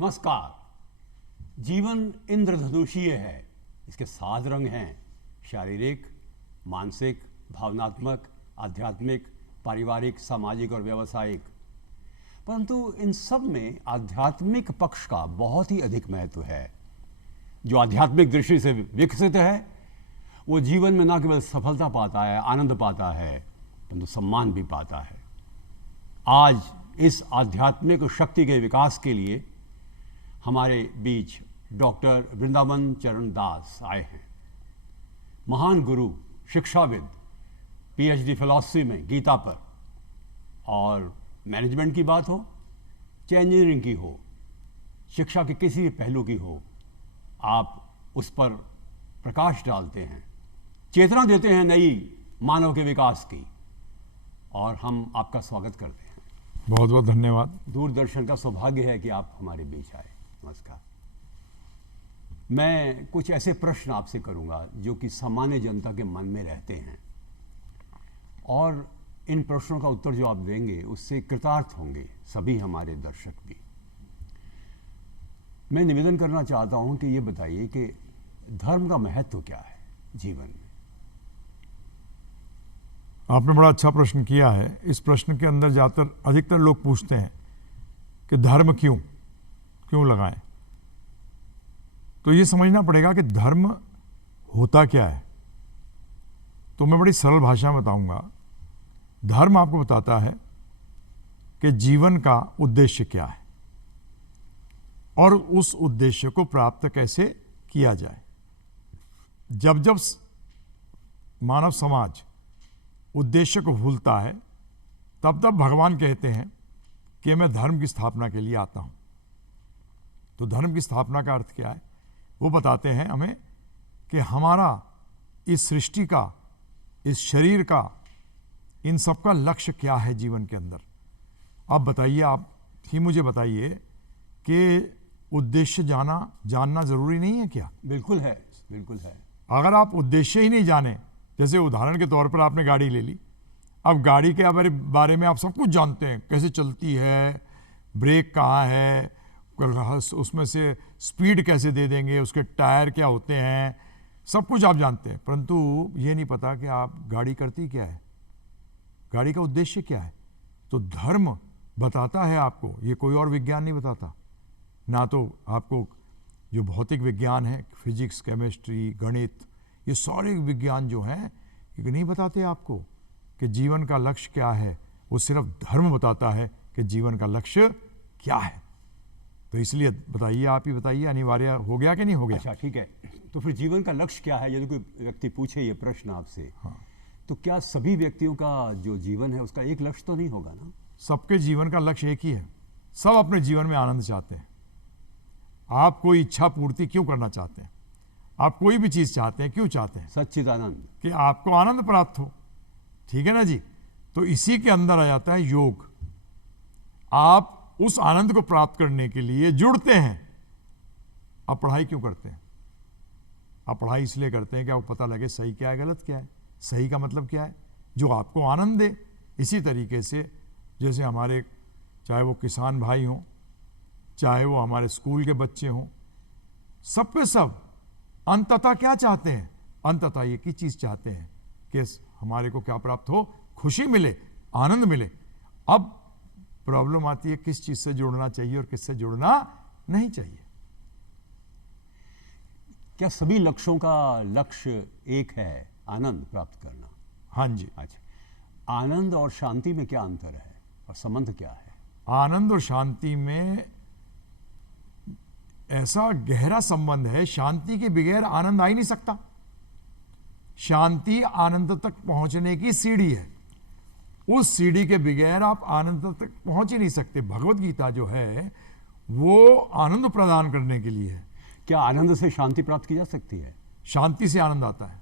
नमस्कार। जीवन इंद्रधनुषीय है। इसके 7 रंग हैं: शारीरिक, मानसिक, भावनात्मक, आध्यात्मिक, पारिवारिक, सामाजिक और व्यावसायिक। परंतु इन सब में आध्यात्मिक पक्ष का बहुत ही अधिक महत्व है। जो आध्यात्मिक दृष्टि से विकसित है वो जीवन में न केवल सफलता पाता है, आनंद पाता है, परंतु सम्मान भी पाता है। आज इस आध्यात्मिक शक्ति के विकास के लिए हमारे बीच डॉक्टर वृंदावन चरण दास आए हैं। महान गुरु, शिक्षाविद, पीएचडी फिलॉसफी में गीता पर, और मैनेजमेंट की बात हो, चाहे इंजीनियरिंग की हो, शिक्षा के किसी भी पहलू की हो, आप उस पर प्रकाश डालते हैं, चेतना देते हैं नई मानव के विकास की, और हम आपका स्वागत करते हैं। बहुत बहुत धन्यवाद। दूरदर्शन का सौभाग्य है कि आप हमारे बीच आए। नमस्कार। मैं कुछ ऐसे प्रश्न आपसे करूंगा जो कि सामान्य जनता के मन में रहते हैं, और इन प्रश्नों का उत्तर जो आप देंगे उससे कृतार्थ होंगे सभी हमारे दर्शक भी। मैं निवेदन करना चाहता हूं कि ये बताइए कि धर्म का महत्व क्या है जीवन में। आपने बड़ा अच्छा प्रश्न किया है। इस प्रश्न के अंदर ज़्यादातर अधिकतर लोग पूछते हैं कि धर्म क्यों लगाएं। तो ये समझना पड़ेगा कि धर्म होता क्या है। तो मैं बड़ी सरल भाषा में बताऊंगा। धर्म आपको बताता है कि जीवन का उद्देश्य क्या है और उस उद्देश्य को प्राप्त कैसे किया जाए। जब जब मानव समाज उद्देश्य को भूलता है तब तब भगवान कहते हैं कि मैं धर्म की स्थापना के लिए आता हूं। तो धर्म की स्थापना का अर्थ क्या है वो बताते हैं हमें कि हमारा इस सृष्टि का, इस शरीर का, इन सब का लक्ष्य क्या है जीवन के अंदर। अब बताइए, आप ही मुझे बताइए कि उद्देश्य जानना जरूरी नहीं है क्या? बिल्कुल है, बिल्कुल है। अगर आप उद्देश्य ही नहीं जाने, जैसे उदाहरण के तौर पर आपने गाड़ी ले ली, अब गाड़ी के बारे में आप सब कुछ जानते हैं, कैसे चलती है, ब्रेक कहाँ है, उसमें से स्पीड कैसे दे देंगे, उसके टायर क्या होते हैं, सब कुछ आप जानते हैं, परंतु ये नहीं पता कि आप गाड़ी करती क्या है, गाड़ी का उद्देश्य क्या है। तो धर्म बताता है आपको, ये कोई और विज्ञान नहीं बताता। ना तो आपको जो भौतिक विज्ञान है, फिजिक्स, केमिस्ट्री, गणित, ये सारे विज्ञान जो हैं ये नहीं बताते आपको कि जीवन का लक्ष्य क्या है। वो सिर्फ धर्म बताता है कि जीवन का लक्ष्य क्या है। तो इसलिए बताइए, आप ही बताइए, अनिवार्य हो गया कि नहीं हो गया? अच्छा, ठीक है। तो फिर जीवन का लक्ष्य क्या है, यदि कोई व्यक्ति पूछे ये प्रश्न आपसे, हाँ, तो क्या सभी व्यक्तियों का जो जीवन है उसका एक लक्ष्य तो नहीं होगा ना? सबके जीवन का लक्ष्य एक ही है। सब अपने जीवन में आनंद चाहते हैं। आप कोई इच्छा पूर्ति क्यों करना चाहते हैं? आप कोई भी चीज चाहते हैं, क्यों चाहते हैं? सच्चिदानंद, कि आपको आनंद प्राप्त हो। ठीक है ना जी? तो इसी के अंदर आ जाता है योग। आप उस आनंद को प्राप्त करने के लिए जुड़ते हैं। आप पढ़ाई क्यों करते हैं? आप पढ़ाई इसलिए करते हैं कि आपको पता लगे सही क्या है, गलत क्या है। सही का मतलब क्या है? जो आपको आनंद दे। इसी तरीके से जैसे हमारे, चाहे वो किसान भाई हों, चाहे वो हमारे स्कूल के बच्चे हों, सब पे सब अंततः क्या चाहते हैं? अंततः एक ही चीज चाहते हैं कि हमारे को क्या प्राप्त हो, खुशी मिले, आनंद मिले। अब प्रॉब्लम आती है किस चीज से जुड़ना चाहिए और किससे जुड़ना नहीं चाहिए। क्या सभी लक्ष्यों का लक्ष्य एक है, आनंद प्राप्त करना? हाँ जी। अच्छा, आनंद और शांति में क्या अंतर है और संबंध क्या है? आनंद और शांति में ऐसा गहरा संबंध है, शांति के बगैर आनंद आ ही नहीं सकता। शांति आनंद तक पहुंचने की सीढ़ी है। उस सीढ़ी के बगैर आप आनंद तक पहुंच ही नहीं सकते। भगवत गीता जो है वो आनंद प्रदान करने के लिए है। क्या आनंद से शांति प्राप्त की जा सकती है? शांति से आनंद आता है।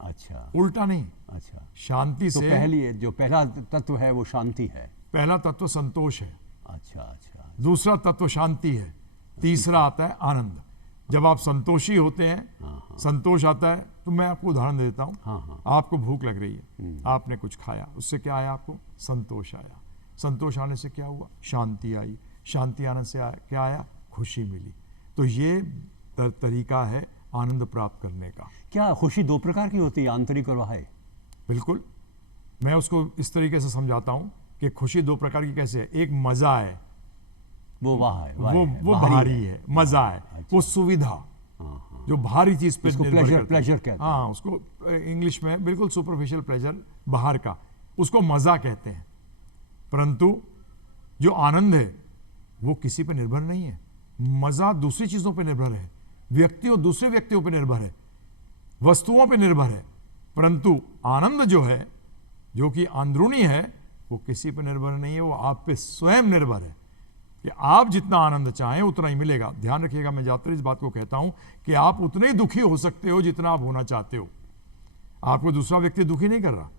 अच्छा, उल्टा नहीं। अच्छा, शांति तो से जो पहला तत्व है वो शांति है। पहला तत्व संतोष है। अच्छा, अच्छा, दूसरा तत्व शांति है। तीसरा आता है आनंद। जब आप संतोषी होते हैं, संतोष आता है, तो मैं आपको उदाहरण देता हूँ। हाँ, आपको भूख लग रही है, आपने कुछ खाया, उससे क्या आया? आपको संतोष आया। संतोष आने से क्या हुआ? शांति आई। शांति आने से क्या आया? खुशी मिली। तो ये तरीका है आनंद प्राप्त करने का। क्या खुशी दो प्रकार की होती है, आंतरिक और बाह्य? बिल्कुल, मैं उसको इस तरीके से समझाता हूं कि खुशी दो प्रकार की कैसे है। एक मजा है, वो बाह्य वो बाहरी है, मजा है, वो सुविधा जो भारी चीज पे निर्भर करती है। प्लेजर कहते हैं। हाँ, उसको इंग्लिश में बिल्कुल सुपरफिशियल प्लेजर, बाहर का, उसको मजा कहते हैं। परंतु जो आनंद है वो किसी पे निर्भर नहीं है। मजा दूसरी चीजों पे निर्भर है, व्यक्तियों, दूसरे व्यक्तियों पे निर्भर है, वस्तुओं पे निर्भर है। परंतु आनंद जो है, जो कि अंदरूनी है, वो किसी पे निर्भर नहीं है, वो आप पे स्वयं निर्भर है कि आप जितना आनंद चाहें उतना ही मिलेगा। ध्यान रखिएगा, मैं ज्यादातर इस बात को कहता हूं कि आप उतने ही दुखी हो सकते हो जितना आप होना चाहते हो। आपको दूसरा व्यक्ति दुखी नहीं कर रहा,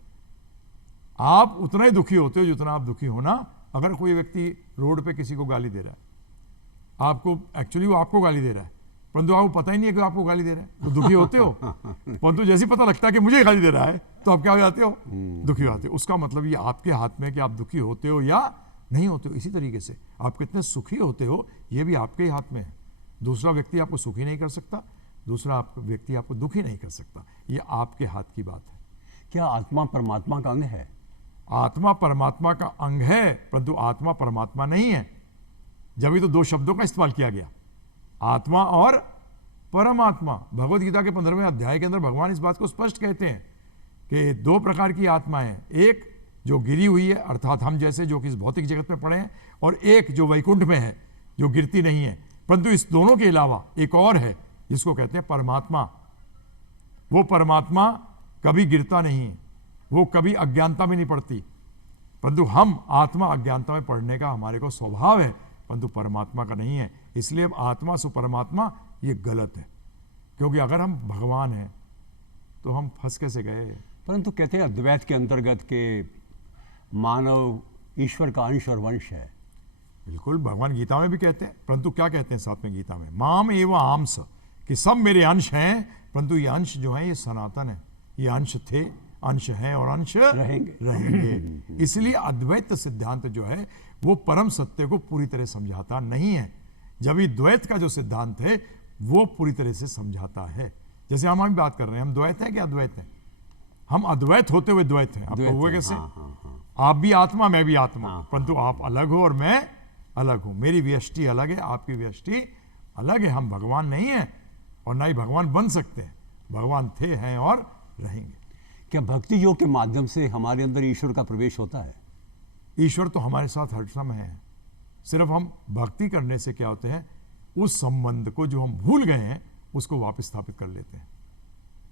आप उतना ही दुखी होते हो जितना आप दुखी होना। अगर कोई व्यक्ति रोड पे किसी को गाली दे रहा है, आपको एक्चुअली वो आपको गाली दे रहा है, परंतु आपको पता ही नहीं है कि आपको गाली दे रहा है, तो दुखी होते हो। परंतु जैसे ही पता लगता है कि मुझे गाली दे रहा है, तो आप क्या हो जाते हो? दुखी हो जाते हो। उसका मतलब ये आपके हाथ में कि आप दुखी होते हो या नहीं होते हो। इसी तरीके से आप कितने सुखी होते हो, ये भी आपके ही हाथ में है। दूसरा व्यक्ति आपको सुखी नहीं कर सकता, दूसरा व्यक्ति आपको दुखी नहीं कर सकता। ये आपके हाथ की बात है। क्या आत्मा परमात्मा का अंग है? आत्मा परमात्मा का अंग है, परंतु आत्मा परमात्मा नहीं है। जब ही तो दो शब्दों का इस्तेमाल किया गया, आत्मा और परमात्मा। भगवत गीता के 15वें अध्याय के अंदर भगवान इस बात को स्पष्ट कहते हैं कि दो प्रकार की आत्मा है, एक जो गिरी हुई है अर्थात हम जैसे, जो कि इस भौतिक जगत में पड़े हैं, और एक जो वैकुंठ में है, जो गिरती नहीं है। परंतु इस दोनों के अलावा एक और है जिसको कहते हैं परमात्मा। वो परमात्मा कभी गिरता नहीं, वो कभी अज्ञानता में नहीं पड़ती। परंतु हम आत्मा अज्ञानता में पड़ने का हमारे को स्वभाव है, परंतु परमात्मा का नहीं है। इसलिए अब आत्मा से परमात्मा ये गलत है, क्योंकि अगर हम भगवान हैं तो हम फंस कैसे गए। परंतु कहते हैं अद्वैत के अंतर्गत के मानव ईश्वर का अंश और वंश है। बिल्कुल, भगवान गीता में भी कहते हैं, परंतु क्या कहते हैं साथ में गीता में? माम एवं आंश, कि सब मेरे अंश हैं, परंतु ये अंश जो है ये सनातन है। ये अंश थे, अंश हैं और अंश रहेंगे। इसलिए अद्वैत सिद्धांत जो है वो परम सत्य को पूरी तरह समझाता नहीं है, जबकि द्वैत का जो सिद्धांत है वो पूरी तरह से समझाता है। जैसे हम बात कर रहे हैं, हम द्वैत हैं कि अद्वैत हैं? हम अद्वैत होते हुए द्वैत हैं। आपको हुए कैसे? आप भी आत्मा, मैं भी आत्मा, परंतु आप अलग हो और मैं अलग हूं। मेरी व्यष्टि अलग है, आपकी व्यष्टि अलग है। हम भगवान नहीं हैं और ना ही भगवान बन सकते हैं। भगवान थे, हैं और रहेंगे। क्या भक्ति योग के माध्यम से हमारे अंदर ईश्वर का प्रवेश होता है? ईश्वर तो हमारे साथ हर समय है। सिर्फ हम भक्ति करने से क्या होते हैं, उस संबंध को जो हम भूल गए हैं उसको वापस स्थापित कर लेते हैं।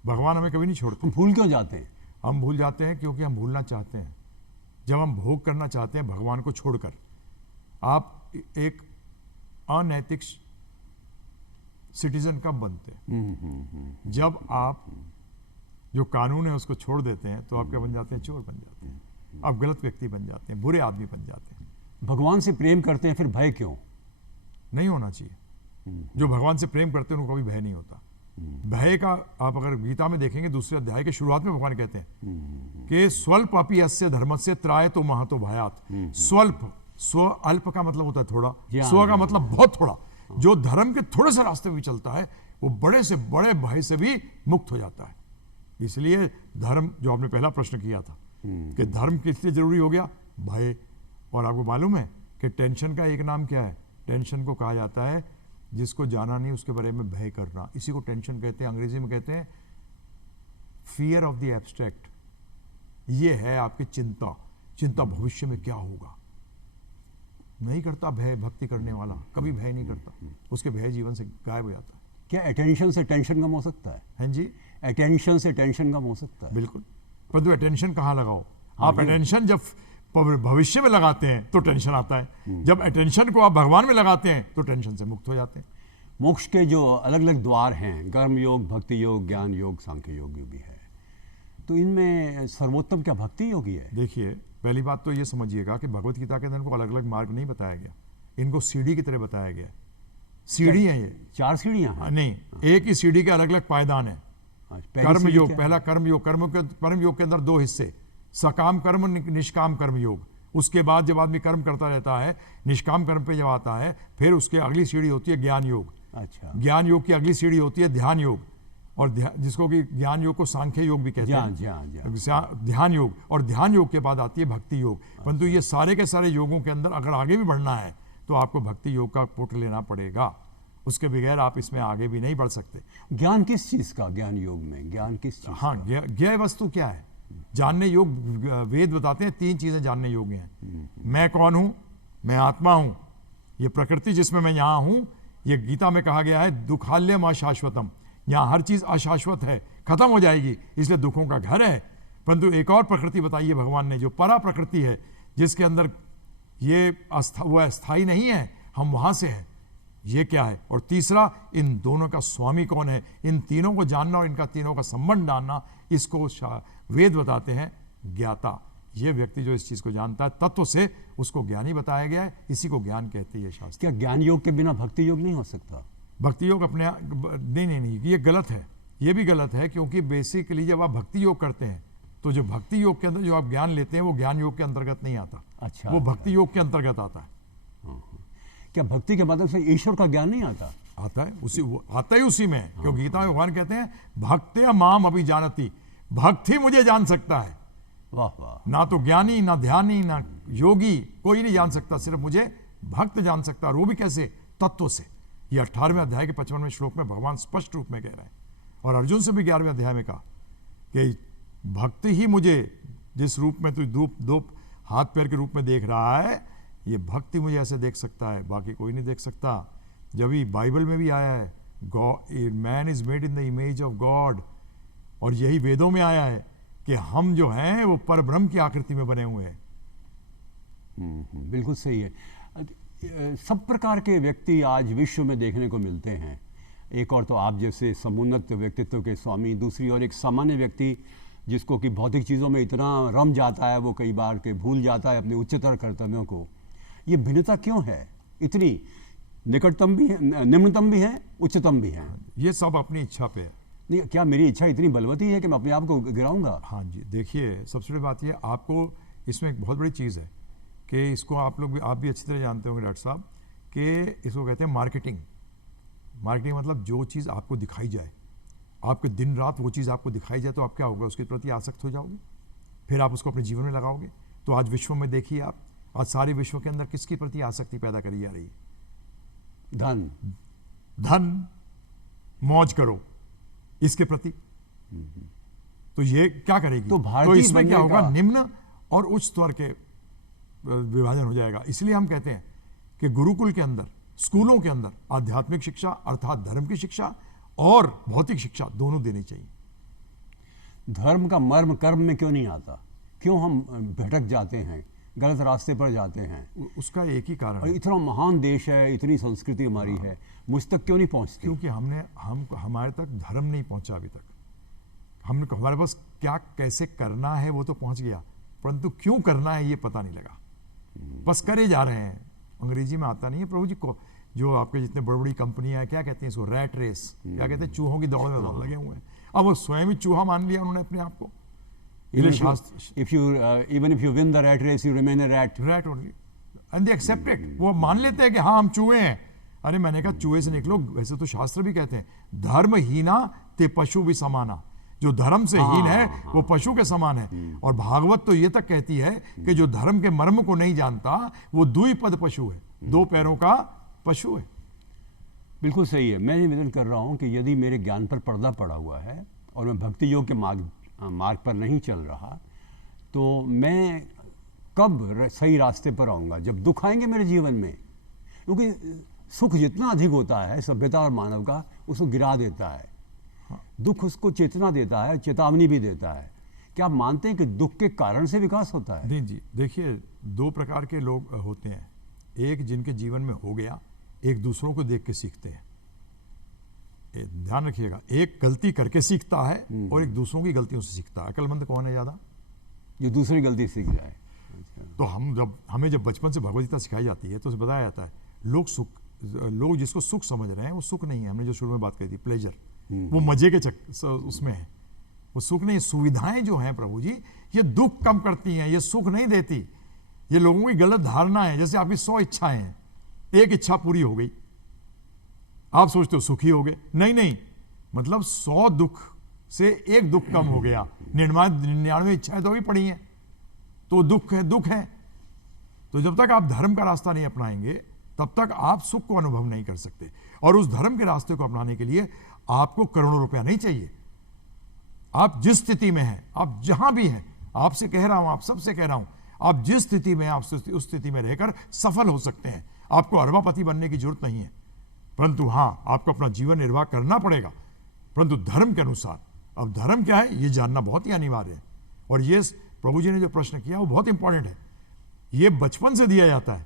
भगवान हमें कभी नहीं छोड़ते। हम भूल क्यों जाते हैं? हम भूल जाते हैं क्योंकि हम भूलना चाहते हैं। जब हम भोग करना चाहते हैं भगवान को छोड़कर, आप एक अनैतिक सिटीजन कब बनते हैं? जब आप जो कानून है उसको छोड़ देते हैं, तो आप क्या बन जाते हैं? चोर बन जाते हैं, आप गलत व्यक्ति बन जाते हैं, बुरे आदमी बन जाते हैं। भगवान से प्रेम करते हैं, फिर भय क्यों? नहीं होना चाहिए। जो भगवान से प्रेम करते हैं उनको कभी भय नहीं होता। भय का आप अगर गीता में देखेंगे, दूसरे अध्याय के शुरुआत में भगवान कहते हैं कि स्वल्प अपि अस्य धर्मस्य त्रायतो महतो भयात्। स्वल्प, स्व अल्प का मतलब होता है थोड़ा, स्व का मतलब बहुत थोड़ा। जो धर्म के थोड़े से रास्ते में चलता है वो बड़े से बड़े भय से भी मुक्त हो जाता है। इसलिए धर्म, जो आपने पहला प्रश्न किया था कि धर्म किस लिए जरूरी हो गया? भय। और आपको मालूम है कि टेंशन का एक नाम क्या है? टेंशन को कहा जाता है जिसको जाना नहीं उसके बारे में भय करना। इसी को टेंशन कहते हैं। अंग्रेजी में कहते हैं फियर ऑफ द एब्स्ट्रैक्ट। ये है आपकी चिंता। चिंता भविष्य में क्या होगा नहीं करता भय। भक्ति करने वाला कभी भय नहीं करता, उसके भय जीवन से गायब हो जाता है। क्या अटेंशन से टेंशन कम हो सकता है? हैं जी, अटेंशन से टेंशन कम हो सकता है। बिल्कुल। परंतु अटेंशन कहाँ लगाओ? आप अटेंशन जब भविष्य में लगाते हैं तो टेंशन आता है। जब अटेंशन को आप भगवान में लगाते हैं तो टेंशन से मुक्त हो जाते हैं। मोक्ष के जो अलग अलग द्वार हैं, कर्म योग, भक्ति योग, ज्ञान योग, सांख्य योग भी है, तो इनमें सर्वोत्तम क्या भक्ति योग ही है? देखिए, पहली बात तो ये समझिएगा कि भगवत गीता के अंदर इनको अलग अलग मार्ग नहीं बताया गया, इनको सीढ़ी की तरह बताया गया। सीढ़ी है ये, 4 सीढ़ियां हैं? नहीं, एक ही सीढ़ी के अलग अलग पायदान है। कर्म योग, पहला कर्म योग। कर्म योग के अंदर 2 हिस्से, सकाम कर्म, निष्काम कर्म योग। उसके बाद जब आदमी कर्म करता रहता है, निष्काम कर्म पे जब आता है, फिर उसके अगली सीढ़ी होती है ज्ञान योग। अच्छा, ज्ञान योग की अगली सीढ़ी होती है ध्यान योग, और जिसको कि ज्ञान योग को सांख्य योग भी कहते हैं। ध्यान योग, और ध्यान योग के बाद आती है भक्ति योग। परंतु ये सारे के सारे योगों के अंदर अगर आगे भी बढ़ना है तो आपको भक्ति योग का पुट लेना पड़ेगा, उसके बगैर आप इसमें आगे भी नहीं बढ़ सकते। ज्ञान किस चीज का? ज्ञान योग में ज्ञान किस चीज? हाँ, ज्ञेय वस्तु क्या है? जानने योग, वेद बताते हैं 3 चीजें जानने योग्य हैं। मैं कौन हूं? मैं आत्मा हूं। ये प्रकृति जिसमें मैं यहां हूं, ये गीता में कहा गया है दुखाल्यम अशाश्वतम। यहां हर चीज अशाश्वत है, खत्म हो जाएगी, इसलिए दुखों का घर है। परंतु एक और प्रकृति बताई है भगवान ने, जो परा प्रकृति है, जिसके अंदर ये वो अस्थाई नहीं है, हम वहां से हैं। ये क्या है? और तीसरा, इन दोनों का स्वामी कौन है? इन तीनों को जानना और इनका तीनों का संबंध जानना, इसको वेद बताते हैं ज्ञाता। ये व्यक्ति जो इस चीज को जानता है तत्व से, उसको ज्ञानी बताया गया है। इसी को ज्ञान कहते हैं शास्त्र। क्या ज्ञान योग के बिना भक्ति योग नहीं हो सकता? भक्ति योग अपने नहीं, ये गलत है। ये भी गलत है, क्योंकि बेसिकली जब आप भक्ति योग करते हैं तो जो भक्ति योग के अंदर जो आप ज्ञान लेते हैं वो ज्ञान योग के अंतर्गत नहीं आता। अच्छा, वो भक्ति योग के अंतर्गत आता है। क्या भक्ति के माध्यम से ईश्वर का ज्ञान नहीं आता? आता है, आता ही उसी में है। क्योंकि गीता में भगवान कहते हैं भक्त्या माम अभी जानती, भक्त ही मुझे जान सकता है। वाह वाह। ना तो ज्ञानी, ना ध्यानी, ना योगी, कोई नहीं जान सकता, सिर्फ मुझे भक्त जान सकता है। वो भी कैसे? तत्व से। ये 18वें अध्याय के 55वें श्लोक में भगवान स्पष्ट रूप में कह रहे हैं। और अर्जुन से भी 11वें अध्याय में कहा कि भक्ति ही मुझे, जिस रूप में तू दो हाथ पैर के रूप में देख रहा है, ये भक्ति मुझे ऐसे देख सकता है, बाकी कोई नहीं देख सकता। जब ही बाइबल में भी आया है, man is made in the image of God, और यही वेदों में आया है कि हम जो हैं वो परब्रह्म की आकृति में बने हुए हैं। बिल्कुल सही है। सब प्रकार के व्यक्ति आज विश्व में देखने को मिलते हैं। एक और तो आप जैसे समुन्नत व्यक्तित्व के स्वामी, दूसरी और एक सामान्य व्यक्ति जिसको कि भौतिक चीज़ों में इतना रम जाता है वो कई बार के भूल जाता है अपने उच्चतर कर्तव्यों को। ये भिन्नता क्यों है? इतनी निकटतम भी है, निम्नतम भी है, उच्चतम भी है। ये सब अपनी इच्छा पे है। नहीं, क्या मेरी इच्छा इतनी बलवती है कि मैं अपने आप को गिराऊंगा? हाँ जी, देखिए सबसे बड़ी बात ये, आपको इसमें एक बहुत बड़ी चीज़ है कि इसको आप भी अच्छी तरह जानते होंगे डॉक्टर साहब, कि इसको कहते हैं मार्केटिंग। मार्केटिंग मतलब जो चीज़ आपको दिखाई जाए, आपके दिन रात वो चीज़ आपको दिखाई जाए, तो आप क्या होगा? उसके प्रति आसक्त हो जाओगे, फिर आप उसको अपने जीवन में लगाओगे। तो आज विश्व में देखिए आप, आज सारे विश्व के अंदर किसकी प्रति आसक्ति पैदा करी जा रही है? धन, मौज करो, इसके प्रति। तो ये क्या करेगी? तो इसमें क्या होगा? निम्न और उच्च स्तर के विभाजन हो जाएगा। इसलिए हम कहते हैं कि गुरुकुल के अंदर, स्कूलों के अंदर आध्यात्मिक शिक्षा अर्थात धर्म की शिक्षा और भौतिक शिक्षा दोनों देनी चाहिए। धर्म का मर्म कर्म में क्यों नहीं आता? क्यों हम भटक जाते हैं, गलत रास्ते पर जाते हैं? उसका एक ही कारण है। इतना महान देश है, इतनी संस्कृति हमारी है, मुझ तक क्यों नहीं पहुंचती? क्योंकि हमारे तक धर्म नहीं पहुंचा अभी तक। हमारे पास क्या कैसे करना है वो तो पहुंच गया, परंतु क्यों करना है ये पता नहीं लगा। बस करे जा रहे हैं। अंग्रेजी में आता नहीं है प्रभु जी को, जो आपके जितने बड़ी बड़ी कंपनियां हैं, क्या कहते हैं इसको? रैट रेस, क्या कहते हैं? चूहों की दौड़ में लगे हुए हैं। अब वो स्वयं ही चूहा मान लिया उन्होंने अपने आप को। Even if you win the rat race, you remain a rat. Rat only, and they accept it. वो मान लेते हैं कि हाँ हम चूहे हैं। अरे मैंने कहा चूहे से निकलो। वैसे तो शास्त्र भी कहते हैं धर्म हीना ते पशु भी समाना। जो धर्म से हीन है वो पशु के समान है। और भागवत तो ये तक कहती है कि जो धर्म के मर्म को नहीं जानता वो द्विपद पशु है, 2 पैरों का पशु है। बिल्कुल सही है। मैं निवेदन कर रहा हूँ कि यदि मेरे ज्ञान पर पर्दा पड़ा हुआ है और मैं भक्ति योग के मार्ग पर नहीं चल रहा, तो मैं कब सही रास्ते पर आऊँगा? जब दुख आएंगे मेरे जीवन में। क्योंकि सुख जितना अधिक होता है सभ्यता और मानव का, उसको गिरा देता है। दुख उसको चेतना देता है, चेतावनी भी देता है। क्या आप मानते हैं कि दुख के कारण से विकास होता है? नहीं जी, देखिए 2 प्रकार के लोग होते हैं। एक जिनके जीवन में हो गया, एक दूसरों को देख के सीखते हैं। ध्यान रखिएगा, एक गलती करके सीखता है और एक दूसरों की गलतियों से सीखता है। अक्लमंद कौन है ज्यादा? जो दूसरी गलती सीख जाए। तो हमें जब बचपन से भगवद गीता सिखाई जाती है तो उसे बताया जाता है लोग जिसको सुख समझ रहे हैं वो सुख नहीं है। हमने जो शुरू में बात करी थी प्लेजर, वो मजे के उसमें है, वो सुख नहीं। सुविधाएं जो हैं प्रभु जी, ये दुख कम करती हैं, ये सुख नहीं देती। ये लोगों की गलत धारणा है। जैसे आपकी 100 इच्छाएं हैं, एक इच्छा पूरी हो गई, आप सोचते हो सुखी हो गए। नहीं नहीं, मतलब 100 दुख से एक दुख कम हो गया। 99 इच्छाएं तो भी पड़ी हैं, तो दुख है, दुख है। तो जब तक आप धर्म का रास्ता नहीं अपनाएंगे तब तक आप सुख को अनुभव नहीं कर सकते। और उस धर्म के रास्ते को अपनाने के लिए आपको करोड़ों रुपया नहीं चाहिए। आप जिस स्थिति में हैं, आप जहां भी हैं, आपसे कह रहा हूं, आप सबसे कह रहा हूं, आप जिस स्थिति में, आप उस स्थिति में रहकर सफल हो सकते हैं। आपको अरबापति बनने की जरूरत नहीं है, परंतु हां, आपको अपना जीवन निर्वाह करना पड़ेगा, परंतु धर्म के अनुसार। अब धर्म क्या है ये जानना बहुत ही अनिवार्य है। और ये प्रभु जी ने जो प्रश्न किया वो बहुत इंपॉर्टेंट है। ये बचपन से दिया जाता है।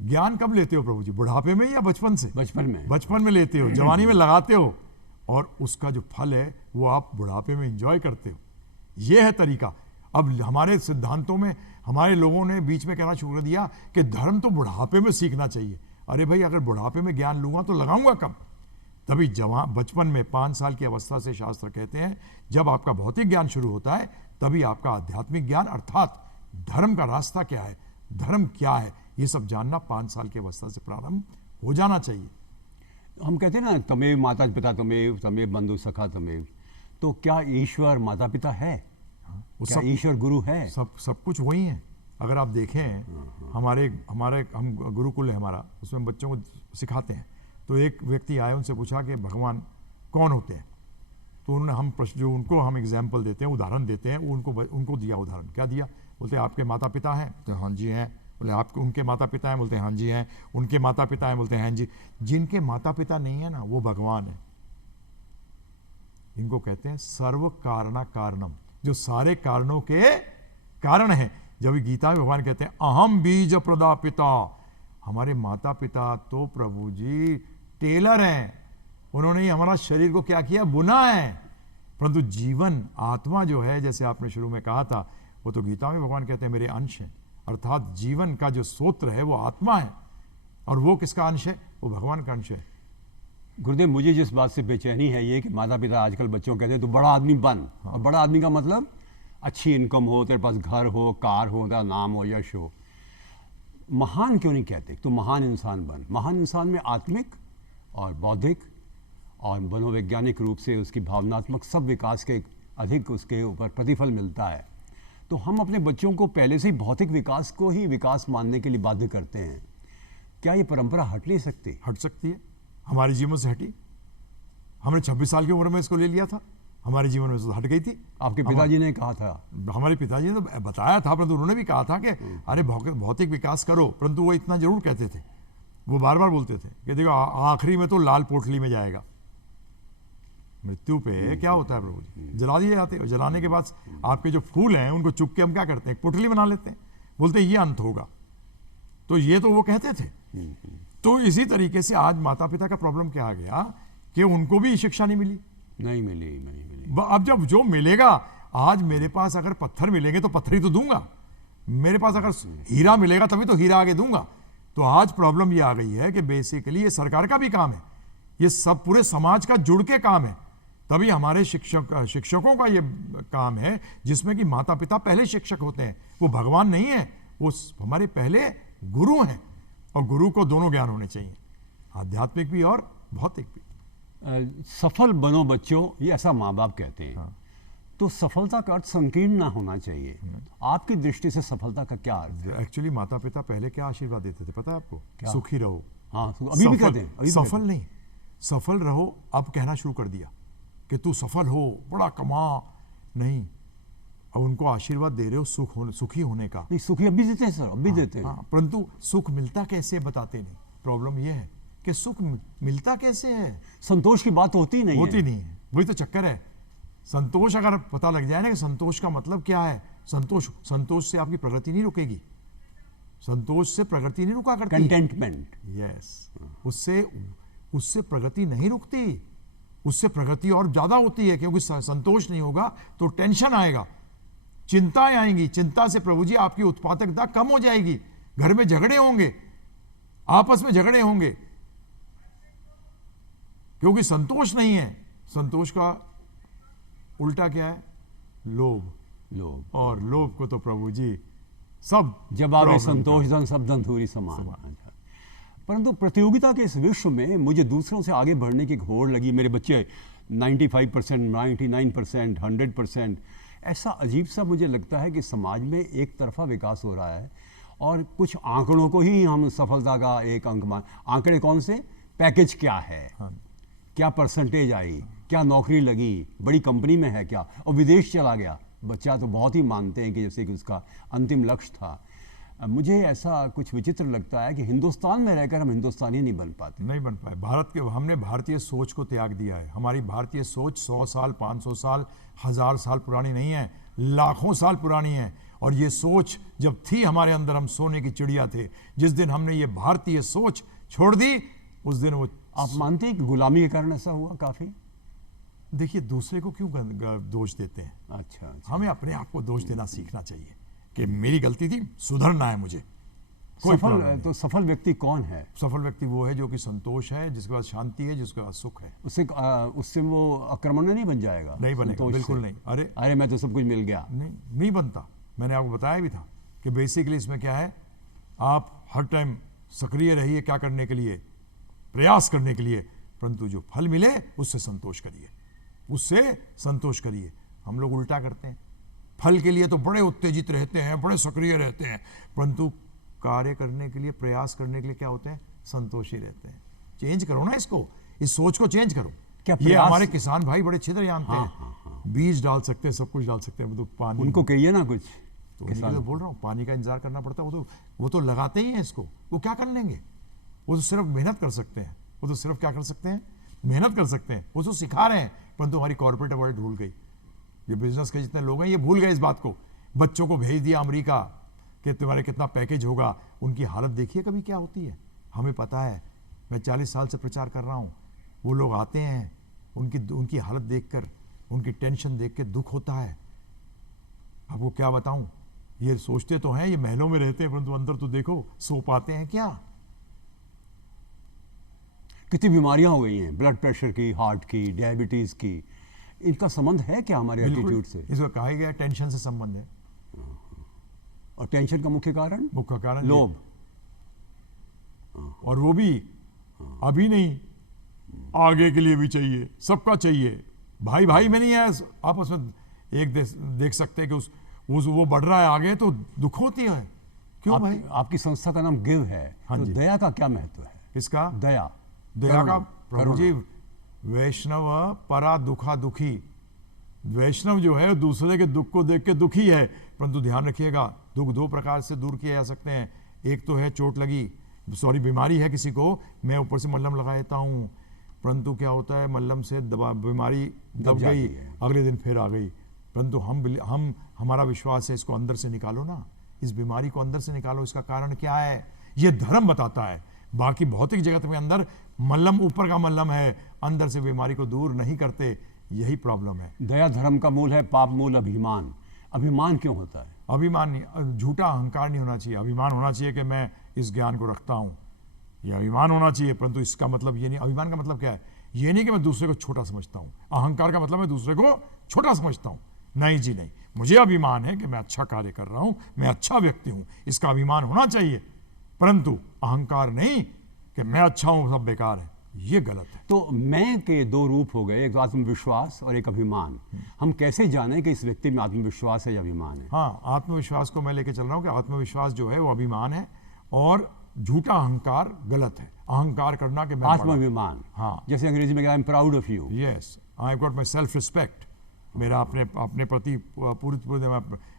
ज्ञान कब लेते हो प्रभु जी, बुढ़ापे में या बचपन से? बचपन में। बचपन में लेते हो, जवानी में लगाते हो, और उसका जो फल है वो आप बुढ़ापे में एंजॉय करते हो। ये है तरीका। अब हमारे सिद्धांतों में हमारे लोगों ने बीच में कहना शुरू कर दिया कि धर्म तो बुढ़ापे में सीखना चाहिए। अरे भाई, अगर बुढ़ापे में ज्ञान लूंगा तो लगाऊंगा कब? तभी जवान बचपन में 5 साल की अवस्था से शास्त्र कहते हैं जब आपका भौतिक ज्ञान शुरू होता है तभी आपका आध्यात्मिक ज्ञान अर्थात धर्म का रास्ता क्या है, धर्म क्या है, ये सब जानना 5 साल की अवस्था से प्रारंभ हो जाना चाहिए। हम कहते हैं ना, तमेव माता पिता तमेव, तमेव बंधु सखा तमेव। तो क्या ईश्वर माता पिता है? वो क्या ईश्वर गुरु है? सब कुछ वही है। अगर आप देखें, हमारे हम गुरुकुल है हमारा, उसमें बच्चों को सिखाते हैं। तो एक व्यक्ति आए, उनसे पूछा कि भगवान कौन होते हैं? तो उन्होंने हम प्रश्न जो उनको हम एग्जाम्पल देते हैं, उदाहरण देते हैं, वो उनको दिया उदाहरण। क्या दिया? बोलते आपके माता पिता हैं? तो हाँ जी हैं। बोले आप उनके माता पिता हैं? बोलते हाँ जी हैं। उनके माता पिता हैं? बोलते हैं हाँ जी। जिनके माता पिता नहीं है ना, वो भगवान है। इनको कहते हैं सर्व कारणा कारणम, जो सारे कारणों के कारण है। जब गीता में भगवान कहते हैं अहम बीज प्रदापिता, हमारे माता पिता तो प्रभु जी टेलर हैं, उन्होंने ही हमारा शरीर को क्या किया, बुना है। परंतु जीवन आत्मा जो है, जैसे आपने शुरू में कहा था, वो तो गीता में भगवान कहते हैं मेरे अंश हैं। अर्थात जीवन का जो सूत्र है वो आत्मा है, और वो किसका अंश है? वो भगवान का अंश है। गुरुदेव, मुझे जिस बात से बेचैनी है ये कि माता पिता आजकल बच्चों को कहते हैं तो बड़ा आदमी बन। और बड़ा आदमी का मतलब अच्छी इनकम हो, तेरे पास घर हो, कार हो, तेरा नाम हो, यश हो। महान क्यों नहीं कहते? तो महान इंसान बन। महान इंसान में आत्मिक और बौद्धिक और मनोवैज्ञानिक रूप से उसकी भावनात्मक सब विकास के अधिक उसके ऊपर प्रतिफल मिलता है। तो हम अपने बच्चों को पहले से ही भौतिक विकास को ही विकास मानने के लिए बाध्य करते हैं। क्या ये परंपरा हट नहीं सकती? हट सकती है, हमारे जीवन से हटी। हमने 26 साल की उम्र में इसको ले लिया था, हमारे जीवन में से हट गई थी। आपके पिताजी ने कहा था? हमारे पिताजी ने तो बताया था, परंतु उन्होंने भी कहा था कि अरे भौतिक विकास करो, परंतु वो इतना जरूर कहते थे, वो बार बार बोलते थे कि देखो आखिरी में तो लाल पोटली में जाएगा। मृत्यु पे क्या होता है प्रभु जी, जला दिए जाते हैं। जलाने के बाद आपके जो फूल हैं उनको चुप के हम क्या करते हैं, पोटली बना लेते हैं, बोलते हैं ये अंत होगा। तो ये तो वो कहते थे। तो इसी तरीके से आज माता पिता का प्रॉब्लम क्या आ गया कि उनको भी शिक्षा नहीं मिली। नहीं मिली। अब जब जो मिलेगा, आज मेरे पास अगर पत्थर मिलेंगे तो पत्थर ही तो दूंगा, मेरे पास अगर हीरा मिलेगा तभी तो हीरा आगे दूंगा। तो आज प्रॉब्लम ये आ गई है कि बेसिकली ये सरकार का भी काम है, ये सब पूरे समाज का जुड़ के काम है। तभी हमारे शिक्षकों का ये काम है, जिसमें कि माता पिता पहले शिक्षक होते हैं। वो भगवान नहीं है, वो हमारे पहले गुरु हैं, और गुरु को दोनों ज्ञान होने चाहिए, आध्यात्मिक भी और भौतिक भी। सफल बनो बच्चों, ये ऐसा माँ बाप कहते हैं। हाँ। तो सफलता का अर्थ संकीर्ण ना होना चाहिए। आपकी दृष्टि से सफलता का क्या अर्थ है? एक्चुअली माता पिता पहले क्या आशीर्वाद देते थे पता है आपको? सुखी रहो। हाँ, अभी भी कहते हैं। सफल नहीं, सफल रहो अब कहना शुरू कर दिया कि तू सफल हो, बड़ा कमा। नहीं, अब उनको आशीर्वाद दे रहे हो सुखी होने का। नहीं, सुखी अभी देते हैं सर, अभी देते हैं। परंतु सुख मिलता कैसे बताते नहीं। प्रॉब्लम यह है कि सुख मिलता कैसे है, संतोष की बात होती नहीं है। वही तो चक्कर है। संतोष अगर पता लग जाए ना कि संतोष का मतलब क्या है, संतोष से आपकी प्रगति नहीं रुकेगी, संतोष से प्रगति नहीं रुका करती। कंटेंटमेंट, यस, उससे प्रगति नहीं रुकती, उससे प्रगति और ज्यादा होती है। क्योंकि संतोष नहीं होगा तो टेंशन आएगा, चिंताएं आएंगी। चिंता से प्रभु जी आपकी उत्पादकता कम हो जाएगी, घर में झगड़े होंगे, आपस में झगड़े होंगे, क्योंकि संतोष नहीं है। संतोष का उल्टा क्या है? लोभ। और लोभ को तो प्रभु जी सब जब आवे problem संतोष धन सब धन थोड़ी समान। अच्छा। परंतु प्रतियोगिता के इस विश्व में मुझे दूसरों से आगे बढ़ने की होड़ लगी। मेरे बच्चे 95%, 99%, 100%, ऐसा अजीब सा मुझे लगता है कि समाज में एक तरफा विकास हो रहा है और कुछ आंकड़ों को ही हम सफलता का एक अंक मान। आंकड़े कौन से? पैकेज क्या है, क्या परसेंटेज आई, क्या नौकरी लगी, बड़ी कंपनी में है क्या, और विदेश चला गया बच्चा, तो बहुत ही मानते हैं कि जैसे कि उसका अंतिम लक्ष्य था। मुझे ऐसा कुछ विचित्र लगता है कि हिंदुस्तान में रहकर हम हिंदुस्तानी नहीं बन पाते। नहीं बन पाए। हमने भारतीय सोच को त्याग दिया है। हमारी भारतीय सोच 100 साल, 500 साल, 1000 साल पुरानी नहीं है, लाखों साल पुरानी है। और ये सोच जब थी हमारे अंदर, हम सोने की चिड़िया थे। जिस दिन हमने ये भारतीय सोच छोड़ दी, उस दिन वो। आप मानते हैं कि गुलामी के कारण ऐसा हुआ? काफी। देखिए, दूसरे को क्यों दोष देते हैं? अच्छा। हमें अपने आप को दोष देना सीखना चाहिए कि मेरी गलती थी, सुधरना है मुझे। कोई problem नहीं। तो सफल व्यक्ति कौन है? सफल व्यक्ति वो है जो कि संतोष है, जिसके पास शांति है, जिसके पास सुख है। उससे वो आक्रमण नहीं बन जाएगा? नहीं बनेगा, संतोष बिल्कुल से? नहीं। अरे मैं तो सब कुछ मिल गया। नहीं बनता। मैंने आपको बताया भी था कि बेसिकली इसमें क्या है, आप हर टाइम सक्रिय रहिए, क्या करने के लिए? प्रयास करने के लिए। परंतु जो फल मिले उससे संतोष करिए, उससे संतोष करिए। हम लोग उल्टा करते हैं। फल के लिए तो बड़े उत्तेजित रहते हैं, बड़े सक्रिय रहते हैं, परंतु कार्य करने के लिए, प्रयास करने के लिए क्या होते हैं? संतोषी रहते हैं। चेंज करो ना इसको, इस सोच को चेंज करो। क्या ये हमारे किसान भाई बड़े अच्छी तरह जानते हैं। हाँ। बीज डाल सकते हैं, सब कुछ डाल सकते हैं, तो पानी। उनको कहिए ना कुछ। तो उन्हीं के लिए बोल रहा हूँ, पानी का इंतजार करना पड़ता है। वो तो लगाते ही हैं इसको। वो क्या कर लेंगे? वो तो सिर्फ मेहनत कर सकते हैं। वो तो सिर्फ क्या कर सकते हैं? मेहनत कर सकते हैं। वो तो सिखा रहे हैं, परंतु हमारी कॉर्पोरेट वर्ल्ड भूल गई। ये बिजनेस के जितने लोग हैं, ये भूल गए इस बात को। बच्चों को भेज दिया अमेरिका कि तुम्हारे कितना पैकेज होगा। उनकी हालत देखिए कभी क्या होती है। हमें पता है, मैं 40 साल से प्रचार कर रहा हूँ। वो लोग आते हैं, उनकी हालत देखकर, उनकी टेंशन देख के दुख होता है। आपको क्या बताऊं, ये सोचते तो हैं ये महलों में रहते हैं, परंतु अंदर तो देखो, सो पाते हैं क्या? कितनी बीमारियां हो गई हैं, ब्लड प्रेशर की, हार्ट की, डायबिटीज की। इनका संबंध है क्या हमारे एटीट्यूड से? इसको कहा गया टेंशन से संबंध है। और टेंशन का मुख्य कारण लोभ। और वो भी अभी नहीं, आगे के लिए भी चाहिए, सबका चाहिए। भाई भाई में नहीं है आपस में। एक देख सकते हैं कि वो बढ़ रहा है आगे, तो दुख होती है। क्यों भाई? आपकी संस्था का नाम गिव है। हाँ तो जी। दया का क्या महत्व है? इसका दया का प्रभु जी, वैष्णव परा दुखा दुखी। वैष्णव जो है दूसरे के दुख को देख के दुखी है, परंतु ध्यान रखिएगा, दुख दो प्रकार से दूर किए जा सकते हैं। एक तो है चोट लगी, बीमारी है किसी को, मैं ऊपर से मल्हम लगा देता हूँ, परंतु क्या होता है, मल्हम से बीमारी दब गई, अगले दिन फिर आ गई। परंतु हमारा विश्वास है, इसको अंदर से निकालो ना, इस बीमारी को अंदर से निकालो। इसका कारण क्या है? ये धर्म बताता है। बाकी भौतिक जगत में अंदर मल्लम, ऊपर का मल्लम है, अंदर से बीमारी को दूर नहीं करते। यही प्रॉब्लम है। दया धर्म का मूल है, पाप मूल अभिमान। अभिमान क्यों होता है? अभिमान नहीं, झूठा अहंकार नहीं होना चाहिए। अभिमान होना चाहिए कि मैं इस ज्ञान को रखता हूँ, यह अभिमान होना चाहिए। परंतु इसका मतलब ये नहीं, अभिमान का मतलब क्या है? ये नहीं कि मैं दूसरे को छोटा समझता हूँ। अहंकार का मतलब मैं दूसरे को छोटा समझता हूँ। नहीं जी नहीं, मुझे अभिमान है कि मैं अच्छा कार्य कर रहा हूँ, मैं अच्छा व्यक्ति हूँ, इसका अभिमान होना चाहिए। परंतु अहंकार नहीं कि मैं अच्छा हूँ, सब बेकार है, ये गलत है। तो मैं के दो रूप हो गए, एक आत्मविश्वास और एक अभिमान। हम कैसे जाने कि इस व्यक्ति में आत्मविश्वास है या अभिमान है? हाँ, आत्मविश्वास को मैं लेके चल रहा हूँ कि आत्मविश्वास जो है वो अभिमान है, और झूठा अहंकार गलत है। अहंकार करना कि मैं आत्माभिमान। हाँ, जैसे अंग्रेजी में I am proud of you. Yes, I got my self respect. मेरा अपने प्रति पूरी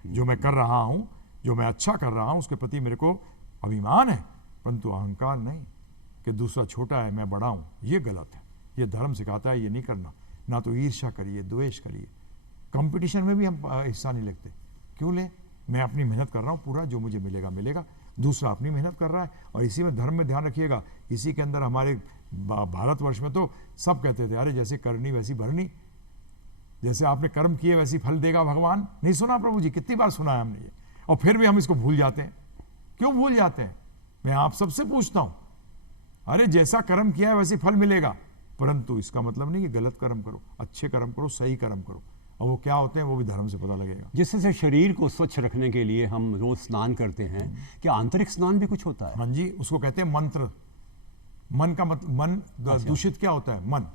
जो मैं कर रहा हूँ, जो मैं अच्छा कर रहा हूँ, उसके प्रति मेरे को अभिमान है, परंतु अहंकार नहीं कि दूसरा छोटा है मैं बड़ा हूँ। ये गलत है। ये धर्म सिखाता है ये नहीं करना। ना तो ईर्ष्या करिए, द्वेष करिए। कंपटीशन में भी हम हिस्सा नहीं लेते। क्यों ले? मैं अपनी मेहनत कर रहा हूँ, पूरा जो मुझे मिलेगा मिलेगा, दूसरा अपनी मेहनत कर रहा है। और इसी में धर्म में ध्यान रखिएगा, इसी के अंदर हमारे भारतवर्ष में तो सब कहते थे, अरे जैसे करनी वैसी भरनी, जैसे आपने कर्म किए वैसी फल देगा भगवान। नहीं सुना प्रभु जी? कितनी बार सुना है हमने ये, और फिर भी हम इसको भूल जाते हैं। क्यों भूल जाते हैं? मैं आप सबसे पूछता हूं, अरे जैसा कर्म किया है वैसे फल मिलेगा, परंतु इसका मतलब नहीं कि गलत कर्म करो, अच्छे कर्म करो, सही कर्म करो। और वो क्या होते हैं वो भी धर्म से पता लगेगा। जिससे शरीर को स्वच्छ रखने के लिए हम रोज स्नान करते हैं, क्या आंतरिक स्नान भी कुछ होता है? हाँ जी, उसको कहते हैं मंत्र। मन का मतलब मन दूषित क्या होता है? मन।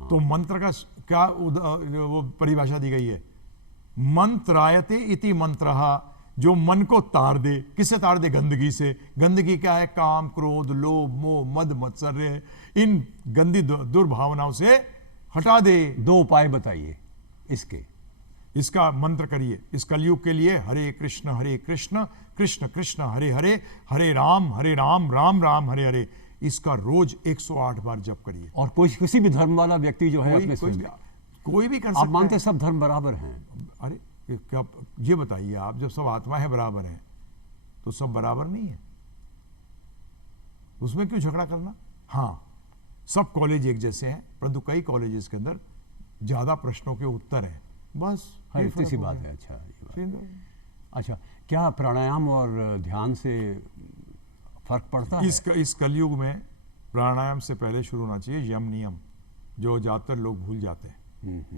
तो मंत्र का क्या वो परिभाषा दी गई है? मंत्रायते इति मंत्रः, जो मन को तार दे। किससे तार दे? गंदगी से। गंदगी क्या है? काम, क्रोध, लोभ, मोह, मद, मत्सर्य, इन गंदी दुर्भावनाओं से हटा दे। 2 उपाय बताइए इसके। इसका मंत्र करिए इस कलयुग के लिए, हरे कृष्ण कृष्ण कृष्ण हरे हरे, हरे राम राम राम हरे हरे। इसका रोज 108 बार जप करिए। और किसी भी धर्म वाला व्यक्ति जो है अपने कोई भी कर सकता है। आप मानते सब धर्म बराबर हैं? अरे क्या ये बताइए आप, जब सब आत्माएं बराबर हैं तो सब बराबर नहीं है, उसमें क्यों झगड़ा करना? हाँ, सब कॉलेज एक जैसे हैं, परंतु कई कॉलेजेस के अंदर ज्यादा प्रश्नों के उत्तर हैं, बस। हाँ, इतनी सी बात है। अच्छा, ये बात। अच्छा, क्या प्राणायाम और ध्यान से फर्क पड़ता है? इस कलयुग में प्राणायाम से पहले शुरू होना चाहिए यम नियम, जो ज्यादातर लोग भूल जाते हैं।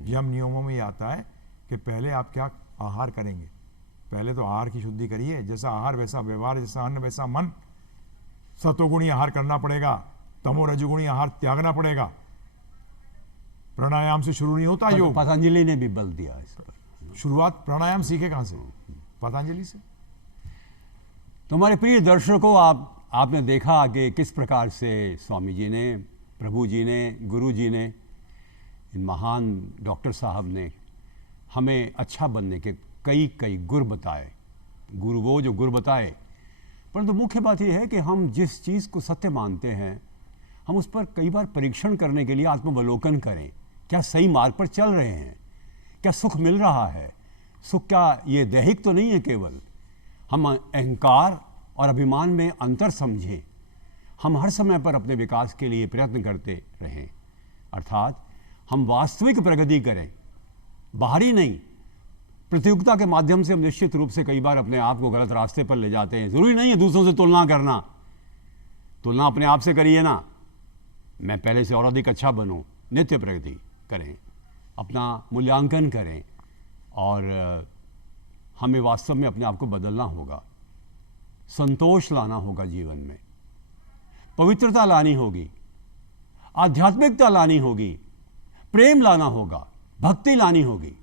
यम नियमों में ये आता है कि पहले आप क्या आहार करेंगे। पहले तो आहार की शुद्धि करिए, जैसा आहार वैसा व्यवहार, जैसा अन्न वैसा मन। सतोगुणी आहार करना पड़ेगा, तमो रजोगुणी आहार त्यागना पड़ेगा। प्राणायाम से शुरू नहीं होता योग। पतंजलि ने भी बल दिया इस पर। शुरुआत प्राणायाम सीखे कहां से? पतंजलि से। तो हमारे प्रिय दर्शकों, आपने देखा कि किस प्रकार से स्वामी जी ने, प्रभु जी ने, गुरु जी ने, इन महान डॉक्टर साहब ने हमें अच्छा बनने के कई गुर बताए। गुरु वो जो गुर बताए, परंतु मुख्य बात यह है कि हम जिस चीज़ को सत्य मानते हैं, हम उस पर कई बार परीक्षण करने के लिए आत्मावलोकन करें। क्या सही मार्ग पर चल रहे हैं? क्या सुख मिल रहा है? सुख क्या ये दैहिक तो नहीं है केवल? हम अहंकार और अभिमान में अंतर समझें। हम हर समय पर अपने विकास के लिए प्रयत्न करते रहें, अर्थात हम वास्तविक प्रगति करें, बाहरी नहीं। प्रतियोगिता के माध्यम से हम निश्चित रूप से कई बार अपने आप को गलत रास्ते पर ले जाते हैं। जरूरी नहीं है दूसरों से तुलना करना। तुलना अपने आप से करिए ना, मैं पहले से और अधिक अच्छा बनूं। नित्य प्रगति करें, अपना मूल्यांकन करें, और हमें वास्तव में अपने आप को बदलना होगा। संतोष लाना होगा जीवन में, पवित्रता लानी होगी, आध्यात्मिकता लानी होगी, प्रेम लाना होगा, भक्ति लानी होगी,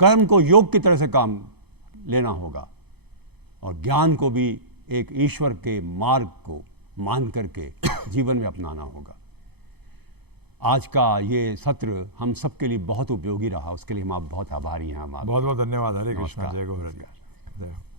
कर्म को योग की तरह से काम लेना होगा, और ज्ञान को भी एक ईश्वर के मार्ग को मान करके जीवन में अपनाना होगा। आज का ये सत्र हम सबके लिए बहुत उपयोगी रहा, उसके लिए हम आप बहुत आभारी हैं। हम बहुत बहुत धन्यवाद। हरे कृष्णा। नमस्कार। जय गो।